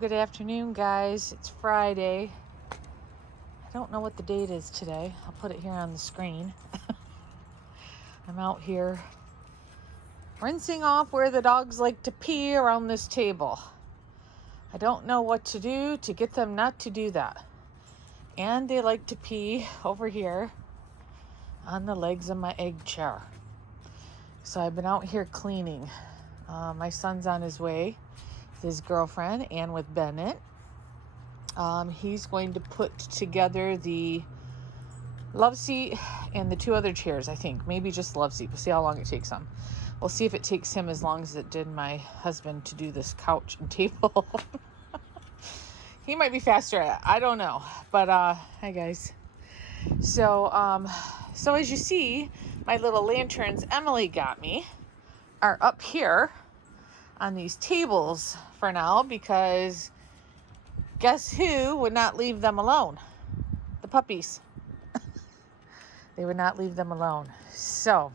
Good afternoon, guys. It's Friday. I don't know what the date is today. I'll put it here on the screen. I'm out here rinsing off where the dogs like to pee around this table. I don't know what to do to get them not to do that. And they like to pee over here on the legs of my egg chair. So I've been out here cleaning. My son's on his way with his girlfriend and with Bennett. He's going to put together the love seat and the two other chairs, I think. Maybe just love seat. We'll see how long it takes him. We'll see if it takes him as long as it did my husband to do this couch and table. He might be faster at it. I don't know. But, hi guys. So as you see, my little lanterns Emily got me are up here on these tables for now because guess who would not leave them alone? The puppies. They would not leave them alone. So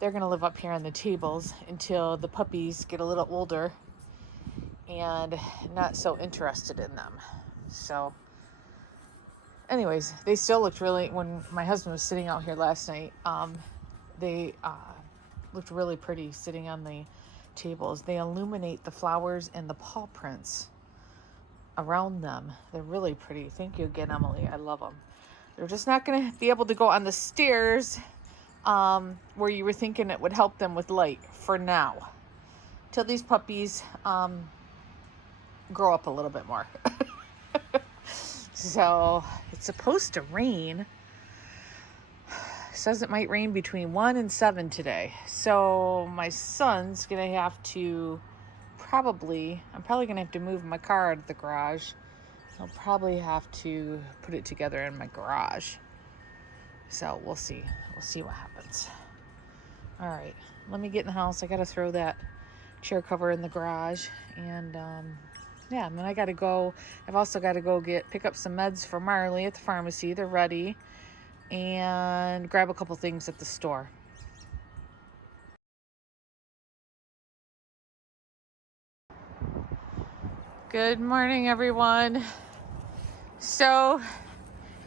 they're going to live up here on the tables until the puppies get a little older and not so interested in them. So anyways, they still looked really, when my husband was sitting out here last night, they looked really pretty sitting on the tables. They illuminate the flowers and the paw prints around them. They're really pretty. Thank you again, Emily. I love them. They're just not going to be able to go on the stairs where you were thinking it would help them with light for now, till these puppies grow up a little bit more. So it's supposed to rain. It says it might rain between 1 and 7 today. So my son's going to have to I'm probably going to have to move my car out of the garage. I'll probably have to put it together in my garage. So we'll see. We'll see what happens. All right. Let me get in the house. I got to throw that chair cover in the garage. And and then I got to go. I've also got to go pick up some meds for Marley at the pharmacy. They're ready. And grab a couple things at the store. Good morning, everyone. So,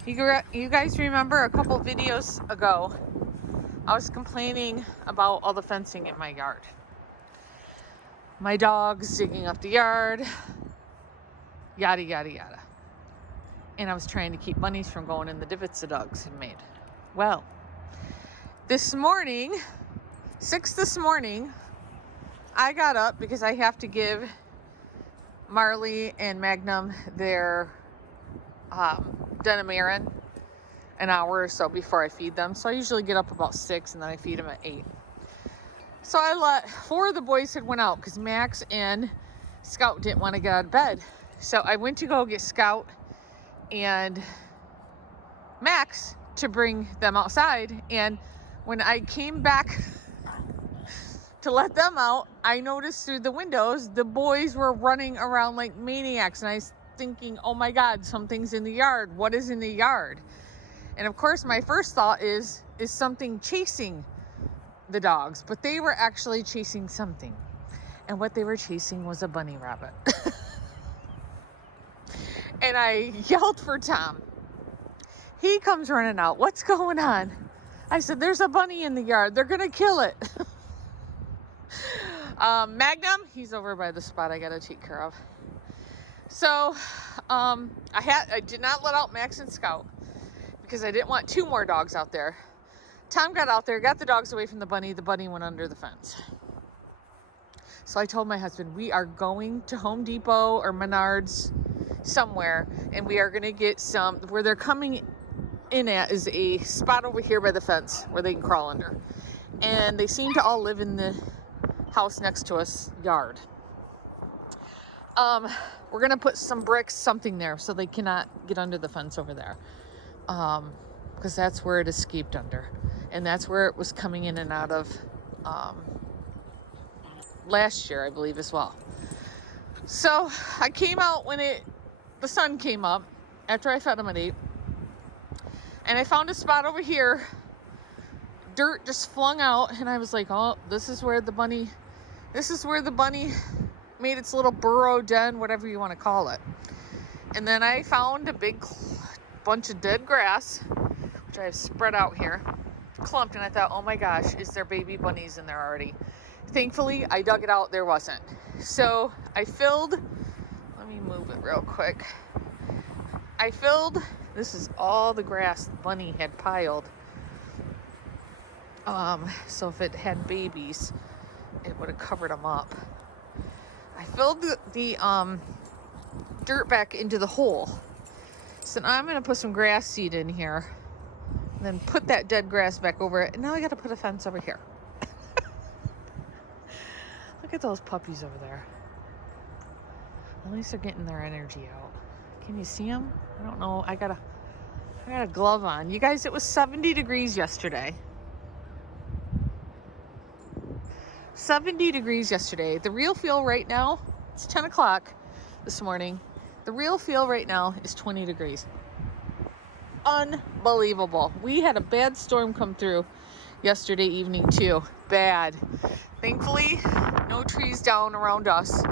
you guys remember a couple videos ago, I was complaining about all the fencing in my yard. My dog's digging up the yard, yada, yada, yada. And I was trying to keep bunnies from going in the divots the dogs had made. Well, this morning, 6 this morning, I got up because I have to give Marley and Magnum their Denamarin an hour or so before I feed them. So I usually get up about 6 and then I feed them at 8. So I let 4 of the boys had went out because Max and Scout didn't want to get out of bed. So I went to go get Scout and Max to bring them outside. And when I came back to let them out, I noticed through the windows, the boys were running around like maniacs. And I was thinking, oh my God, something's in the yard. What is in the yard? And of course, my first thought is something chasing the dogs? But they were actually chasing something. And what they were chasing was a bunny rabbit. And I yelled for Tom. He comes running out. What's going on? I said, there's a bunny in the yard. They're going to kill it. Magnum, he's over by the spot I got to take care of. So, I did not let out Max and Scout because I didn't want 2 more dogs out there. Tom got out there, got the dogs away from the bunny. The bunny went under the fence. So I told my husband, we are going to Home Depot or Menards somewhere, and we are going to get some, where they're coming in at is a spot over here by the fence where they can crawl under. And they seem to all live in the house next to us yard. We're going to put some bricks, something there, so they cannot get under the fence over there. Because that's where it escaped under. And that's where it was coming in and out of last year, I believe, as well. So I came out when the sun came up after I fed them at 8. And I found a spot over here, dirt just flung out. And I was like, oh, this is where the bunny made its little burrow den, whatever you want to call it. And then I found a big bunch of dead grass, which I have spread out here, clumped, and I thought, oh my gosh, is there baby bunnies in there already? Thankfully, I dug it out, there wasn't. So I filled, let me move it real quick. I filled, this is all the grass the bunny had piled. So if it had babies, it would have covered them up. I filled the dirt back into the hole. So now I'm going to put some grass seed in here, and then put that dead grass back over it. And now I got to put a fence over here. Look at those puppies over there. At least they're getting their energy out. Can you see them? I don't know. I got a glove on. You guys, it was 70 degrees yesterday. 70 degrees yesterday. The real feel right now, it's 10 o'clock this morning. The real feel right now is 20 degrees. Unbelievable. We had a bad storm come through yesterday evening too. Bad. Thankfully, no trees down around us.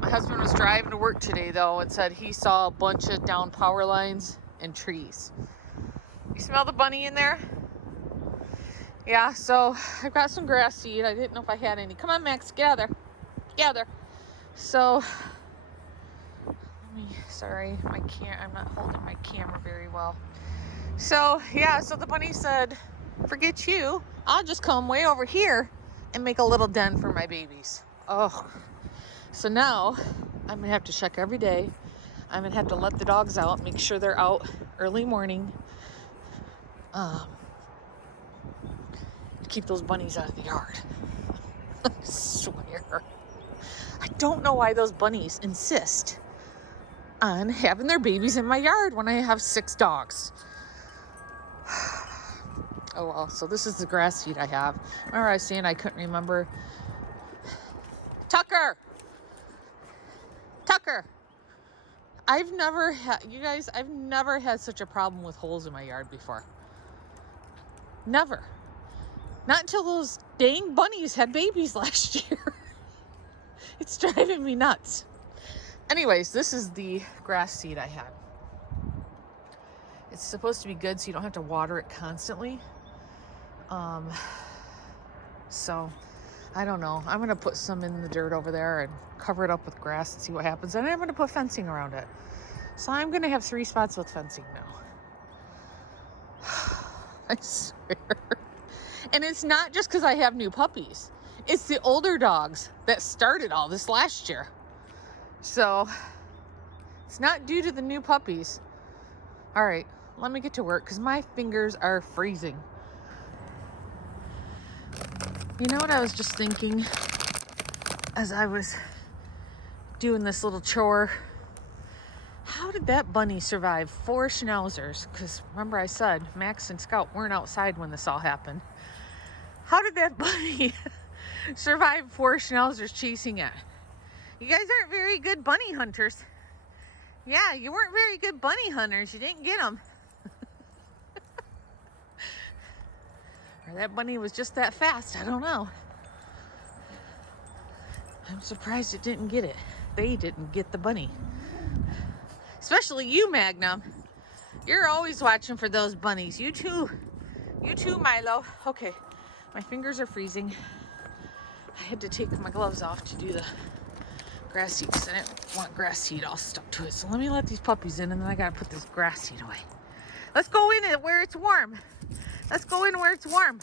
My husband was driving to work today though and said he saw a bunch of down power lines and trees. You smell the bunny in there? Yeah, so I've got some grass seed. I didn't know if I had any. Come on, Max, get out there. Get out there. So, sorry, I'm not holding my camera very well. So, yeah, so the bunny said, forget you. I'll just come way over here and make a little den for my babies. Oh, so now I'm going to have to check every day. I'm going to have to let the dogs out, make sure they're out early morning. Keep those bunnies out of the yard. I swear. I don't know why those bunnies insist on having their babies in my yard when I have 6 dogs. Oh well, so this is the grass seed I have. Remember I was saying I couldn't remember. Tucker! I've never had such a problem with holes in my yard before. Never. Not until those dang bunnies had babies last year. It's driving me nuts. Anyways, this is the grass seed I had. It's supposed to be good so you don't have to water it constantly. So, I don't know. I'm going to put some in the dirt over there and cover it up with grass and see what happens. And I'm going to put fencing around it. So I'm going to have 3 spots with fencing now. I swear. And it's not just because I have new puppies. It's the older dogs that started all this last year. So, it's not due to the new puppies. All right, let me get to work because my fingers are freezing. You know what I was just thinking as I was doing this little chore? How did that bunny survive 4 schnauzers? Because remember I said Max and Scout weren't outside when this all happened. How did that bunny survive 4 schnauzers chasing it? You guys aren't very good bunny hunters. Yeah, you weren't very good bunny hunters. You didn't get them. Or that bunny was just that fast. I don't know. I'm surprised it didn't get it. They didn't get the bunny. Especially you, Magnum. You're always watching for those bunnies. You too. You too, Milo. Okay. My fingers are freezing. I had to take my gloves off to do the grass seed because I didn't want grass seed all stuck to it. So let me let these puppies in and then I gotta put this grass seed away. Let's go in it where it's warm. Let's go in where it's warm.